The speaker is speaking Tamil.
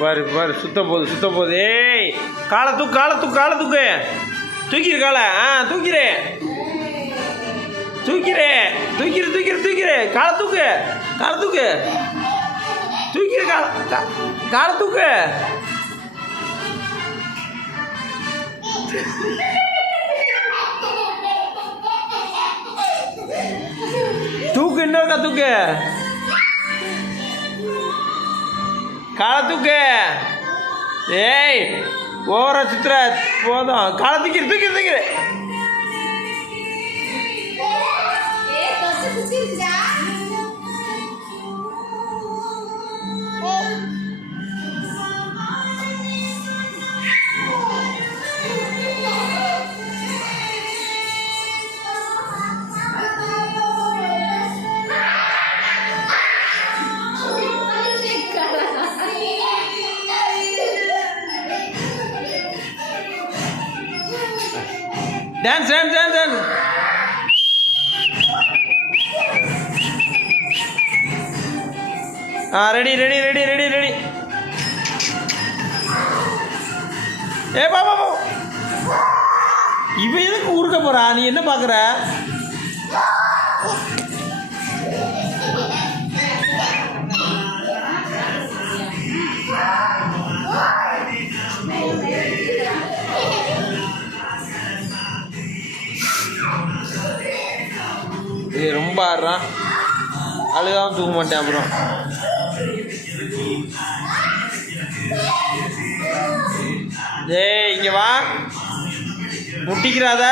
பாரு பாரு சுத்த போகுது ஏய் காலை தூக்கு தூக்கிடு காலை தூக்கிடு காலை தூக்கிடு காலை தூக்கு இன்னொருக்கா தூக்கு காலை தூக்கு ஏய் ஓவரா சுத்துற போதும் காலை தூக்கிடு டான்ஸ் ரெடி ஏ பாப்பா இவன் எதுக்கு ஊருக்க போறா நீ என்ன பார்க்குற ரொம்ப ஆடுறான் அழுகாமல் தூக்க மாட்டேன் அப்புறம் இங்கே வா முட்டிக்கிறாத